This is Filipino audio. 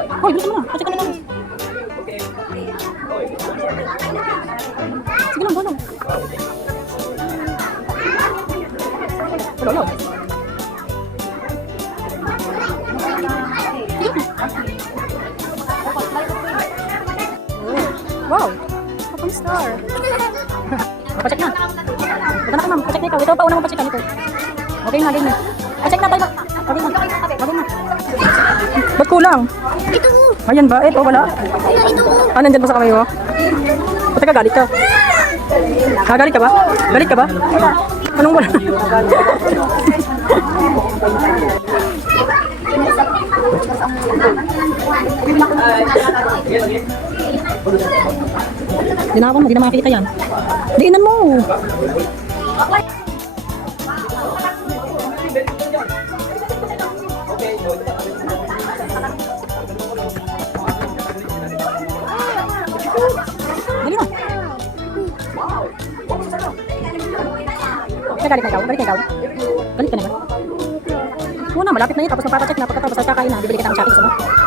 Hoy, bilisan mo na. Kasi ka na lang. Sige lang, bolong. Wala, wala. Wow! Kapang star. Pacheck na. Ito na ka ma'am. Pacheck na ikaw. Ito pa unang mong pacheck nito. Okay na, game na. Pacheck na tayo. Okay na. Okay na. Ba't kulang? Ito. Ayan ba? Ito, wala. Ito. Ah, nandyan ba sa kamay mo? Ba't galit ka? Galit ka ba? Galit ka ba? Anong wala? Dinakon mo, di na makikita yan. Diinan mo. Dali na. Galit na ikaw? Galit na ikaw? Galit ka na ba? Muna, malapit na yun. Tapos mapapacheck na. Pagkatapos kakain na, bibili kita ng shopping. Gusto mo?